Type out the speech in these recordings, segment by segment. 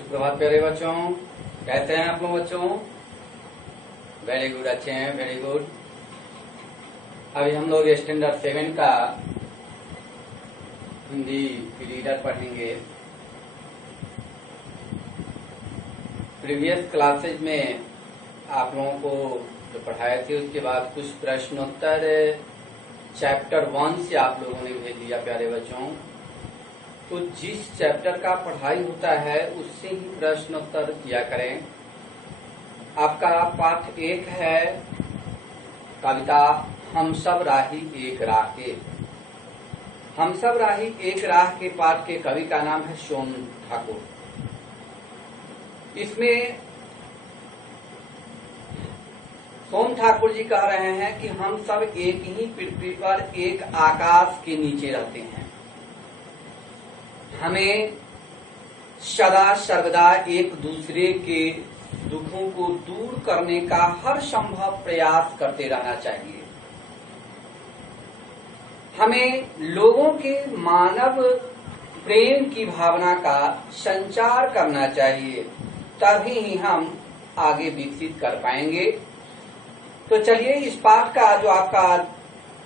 सुप्रभात प्यारे बच्चों, कैसे हैं आप लोग बच्चों? वेरी गुड, अच्छे हैं, वेरी गुड। अभी हम लोग स्टैंडर्ड 7 का हिंदी रीडर पढ़ेंगे। प्रीवियस क्लासेज में आप लोगों को जो पढ़ाए थे उसके बाद कुछ प्रश्नोत्तर चैप्टर 1 से आप लोगों ने भेज दिया प्यारे बच्चों। तो जिस चैप्टर का पढ़ाई होता है उससे ही प्रश्नोत्तर किया करें। आपका पाठ 1 है कविता हम सब राही एक राह के। हम सब राही एक राह के पाठ के कवि का नाम है सोम ठाकुर। इसमें सोम ठाकुर जी कह रहे हैं कि हम सब एक ही पृथ्वी पर एक आकाश के नीचे रहते हैं। हमें सदा सर्वदा एक दूसरे के दुखों को दूर करने का हर संभव प्रयास करते रहना चाहिए। हमें लोगों के मानव प्रेम की भावना का संचार करना चाहिए, तभी ही हम आगे विकसित कर पाएंगे। तो चलिए इस पाठ का जो आपका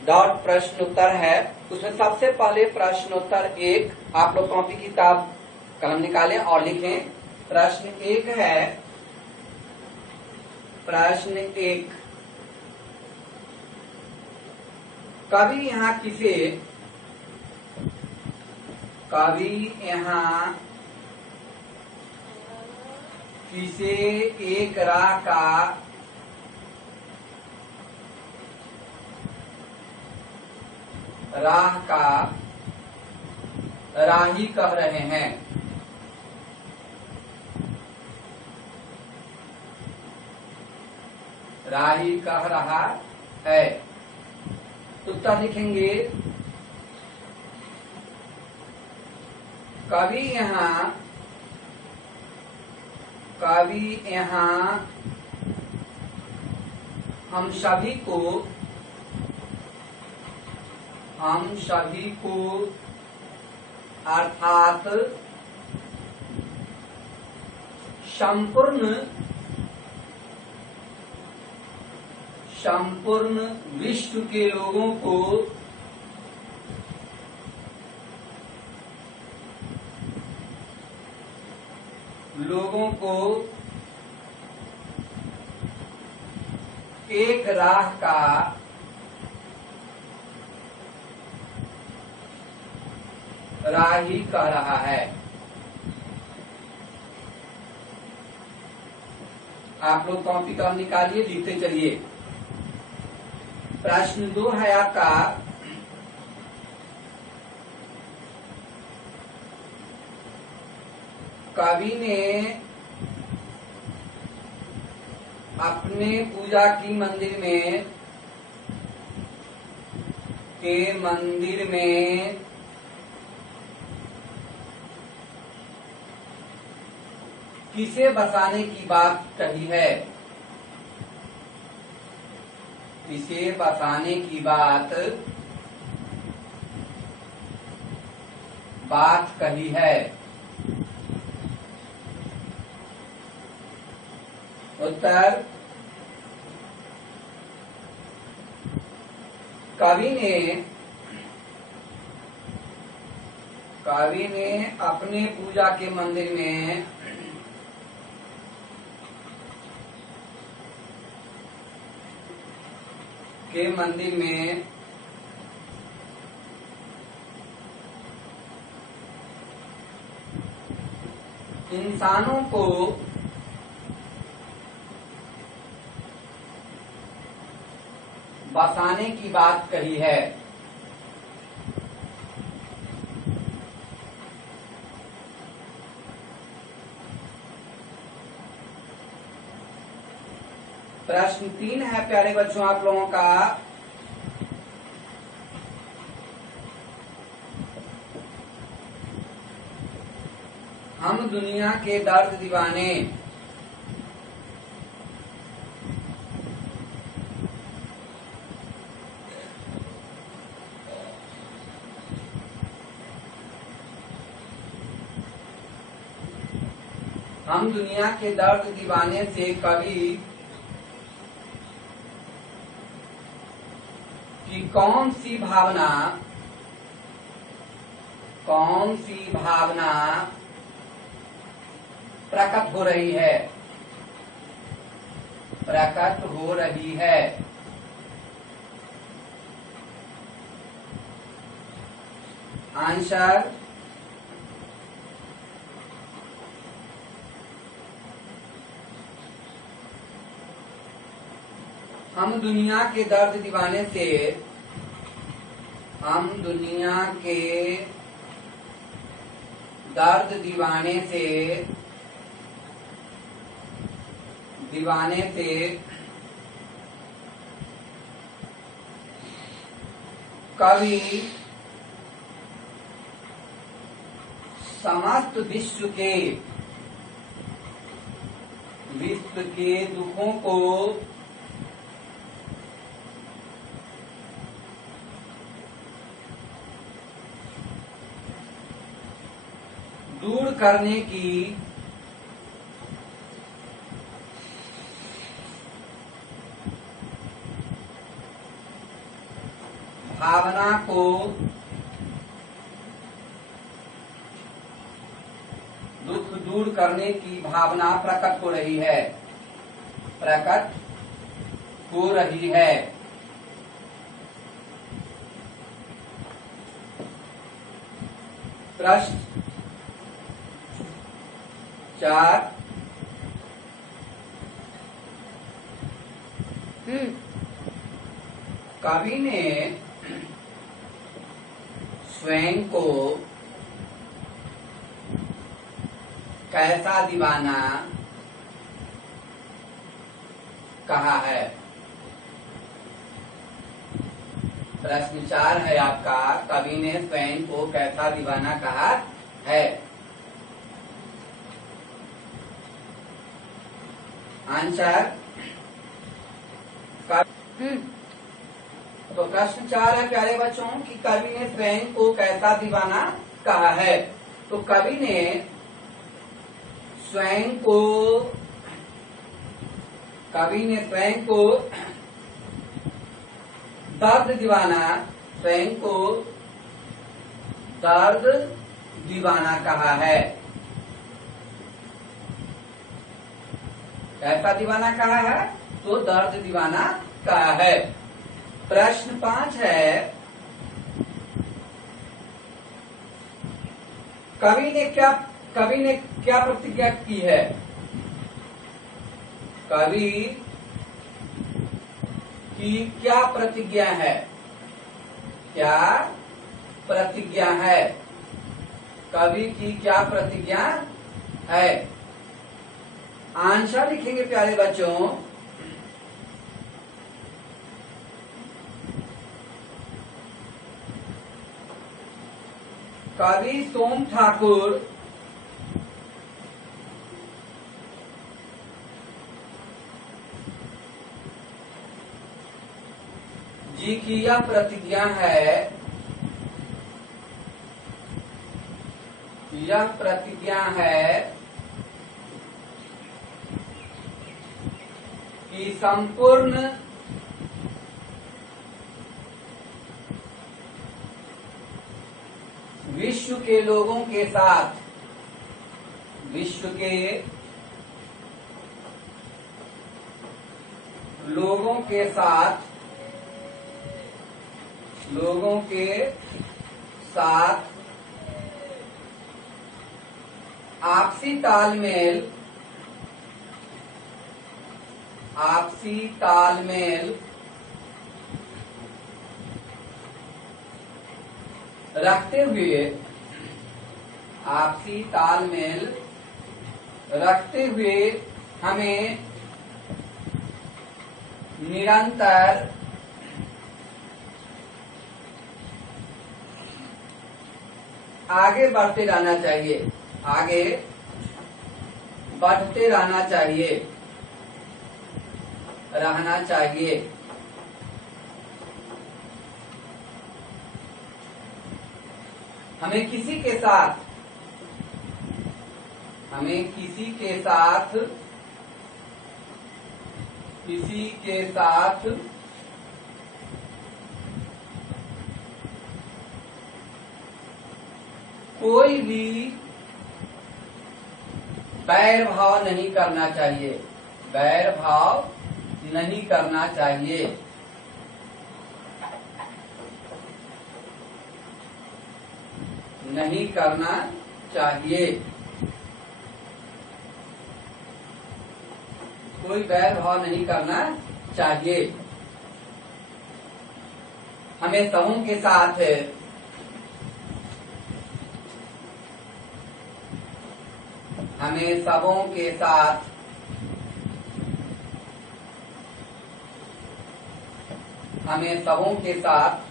डॉट प्रश्न उत्तर है उसमें सबसे पहले प्रश्नोत्तर 1, आप लोग कॉपी किताब कलम निकालें और लिखें। प्रश्न 1 है, प्रश्न 1, कवि यहाँ किसे एक राह का राही कह रहे हैं। राही कह रहा है। उत्तर लिखेंगे, कवि यहाँ हम सभी को अर्थात संपूर्ण विश्व के लोगों को एक राह का राही कह रहा है। आप लोग कॉपी कलम निकालिए, लिखते चलिए। प्रश्न 2 है आपका, कवि ने अपने पूजा की मंदिर में किसे बसाने की बात कही है? किसे बसाने की बात कही है? उत्तर, कवि ने अपने पूजा के मंदिर में इंसानों को बसाने की बात कही है। प्रश्न 3 है प्यारे बच्चों आप लोगों का, हम दुनिया के दर्द दीवाने हम दुनिया के दर्द दीवाने से कवि की कौन सी भावना प्रकट हो रही है। आंसर हम दुनिया के दर्द दीवाने से कवि समस्त विश्व के दुखों को दूर करने की भावना को दुख दूर करने की भावना प्रकट हो रही है। प्रश्न 4 कवि ने स्वयं को कैसा दीवाना कहा है? प्रश्न 4 है आपका, कवि ने स्वयं को कैसा दीवाना कहा है? आंसर तो प्रश्न 4 है प्यारे बच्चों कि कवि ने स्वयं को कैसा दीवाना कहा है। तो कवि ने स्वयं को दर्द दीवाना कहा है। कैसा दीवाना कहा है? तो दर्द दीवाना कहा है। प्रश्न 5 है, कवि ने क्या प्रतिज्ञा की है? कवि की क्या प्रतिज्ञा है? कवि की क्या प्रतिज्ञा है? आंसर लिखेंगे प्यारे बच्चों। कवि सोम ठाकुर जी की यह प्रतिज्ञा है कि संपूर्ण विश्व के लोगों के साथ आपसी तालमेल रखते हुए हमें निरंतर आगे बढ़ते रहना चाहिए। हमें किसी के साथ हमें किसी के साथ कोई भी बैर भाव नहीं करना चाहिए। बैर भाव नहीं करना चाहिए। नहीं करना चाहिए। कोई बैर भाव नहीं करना चाहिए। हमें सबों के साथ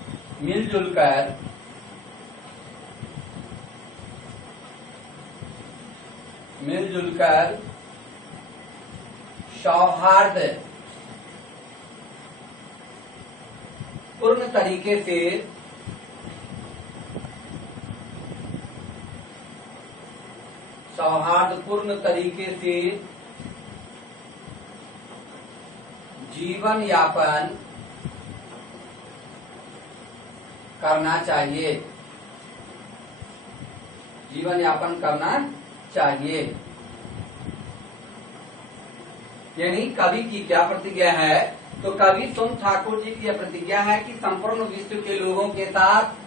मिलजुल कर सौहार्द पूर्ण तरीके से जीवन यापन करना चाहिए। जीवन यापन करना चाहिए। यानी कवि की क्या प्रतिज्ञा है? तो कवि सोम ठाकुर जी की प्रतिज्ञा है कि संपूर्ण विश्व के लोगों के साथ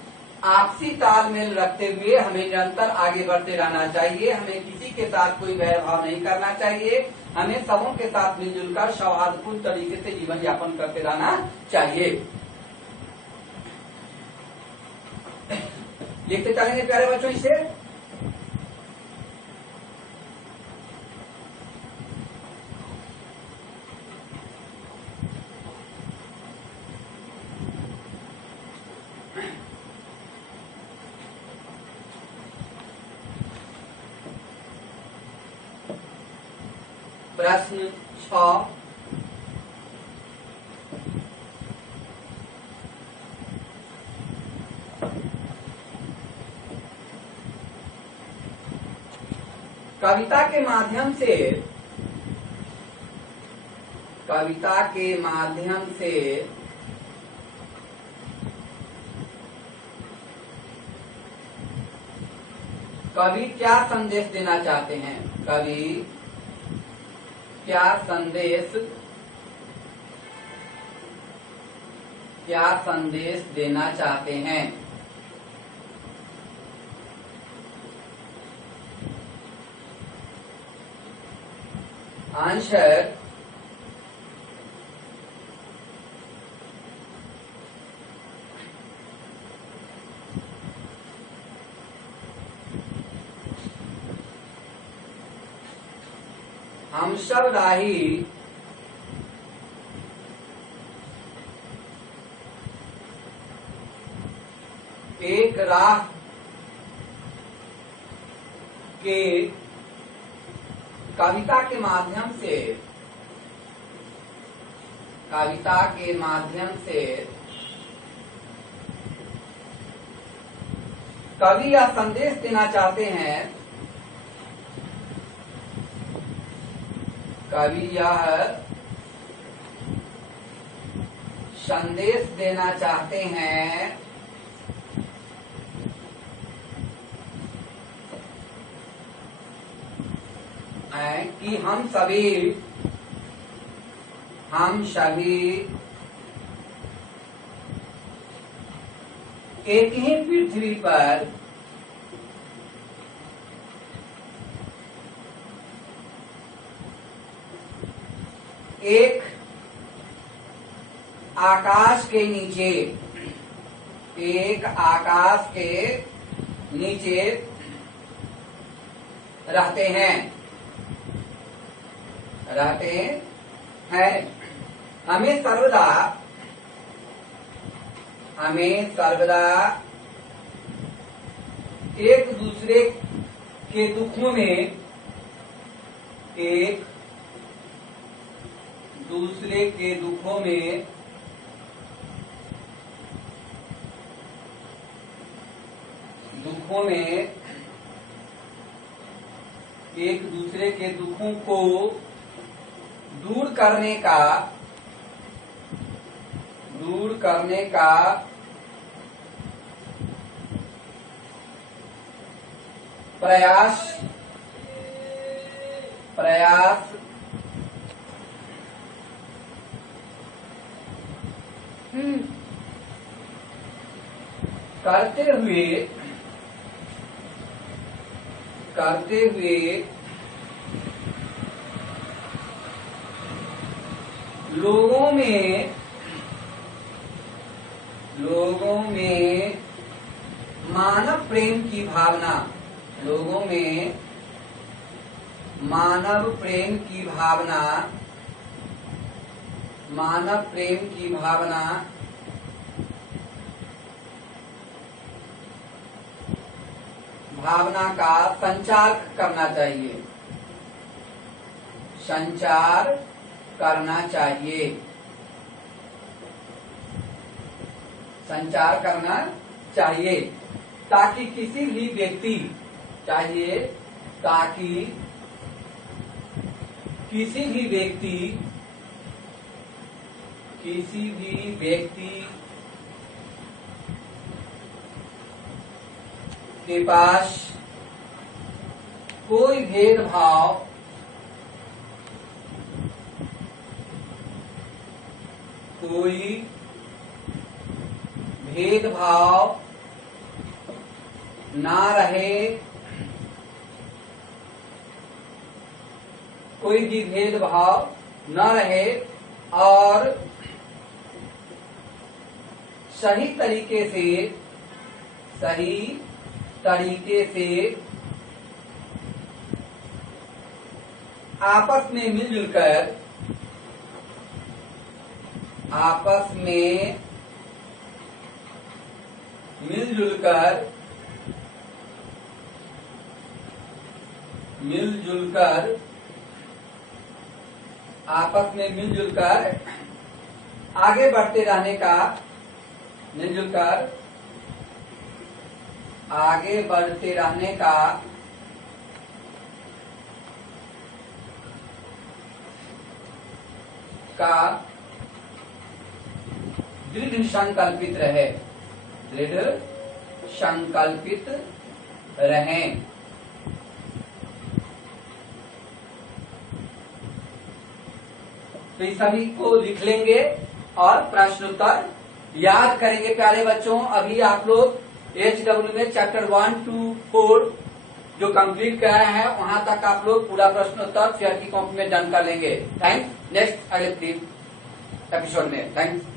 आपसी तालमेल रखते हुए हमें निरंतर आगे बढ़ते रहना चाहिए। हमें किसी के साथ कोई वैरभाव नहीं करना चाहिए। हमें सबों के साथ मिलजुल कर सौहार्दपूर्ण तरीके से जीवन यापन करते रहना चाहिए। लिखते चलेंगे प्यारे बच्चों इसे। प्रश्न 6 कविता के माध्यम से कवि क्या संदेश देना चाहते हैं? कवि क्या संदेश देना चाहते हैं? आंसर हम सब राही एक राह के कविता के माध्यम से कवि यह संदेश देना चाहते हैं। कवि यह संदेश देना चाहते हैं कि हम सभी एक ही पृथ्वी पर एक आकाश के नीचे रहते हैं। हमें सर्वदा एक दूसरे के दुखों में एक दूसरे के दुखों को दूर करने का प्रयास करते हुए लोगों में मानव प्रेम की भावना का संचार करना चाहिए। संचार करना चाहिए ताकि किसी भी व्यक्ति के पास कोई भेदभाव ना रहे, कोई भी भेदभाव न रहे और सही तरीके से आपस में मिलजुल कर आगे बढ़ते रहने का दृढ़ संकल्पित रहें। तो इस सभी को लिख लेंगे और प्रश्नोत्तर याद करेंगे। प्यारे बच्चों, अभी आप लोग HW में चैप्टर 1 to 4 जो कंप्लीट कराया है वहां तक आप लोग पूरा प्रश्नोत्तर सीआरटी कॉम्प में डन कर लेंगे। थैंक्स। नेक्स्ट अगले एपिसोड में थैंक्स।